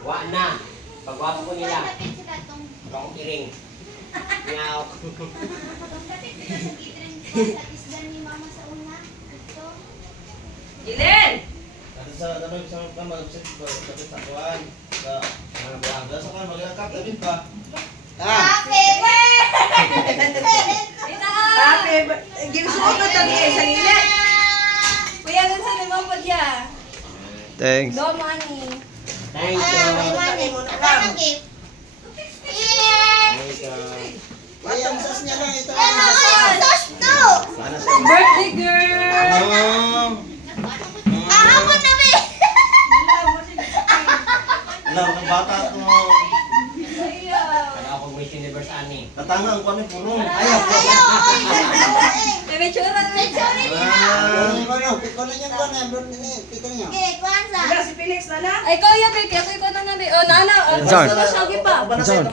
Wa na. Pagwapo ko nila. Lapit sila tong Rong iring. Meow. lapit sila sa gitren ko sa isdan ni mama sa una. Ito. Gilen! Ada sa tanong sa kamar sa satuan sa mga buhaga sa kan magkakap dapat ba? Happy birthday! Happy Ginusuot mo tabi sa gilen. Kuya, gan sa naman po diya. Thanks. Do money. Thank you. Anong gift? Yeah! Thank you. Ayang sas niya lang ito. Sos to! Sana sa Birthday girl! Oh. Ahamon na be! Alam ka bata to. Kaya ako Miss Universe ani. Katangang ko ni purong. Ayaw. May tsura na Sorry niya! Pikulan niyo ko na. Pikulan niyo. Okay, Kwanza! si Felix na lang. Ay, kuya, baby. Ako ikaw na nga, baby. Oh, nana. Saan? Mas pa. Saan?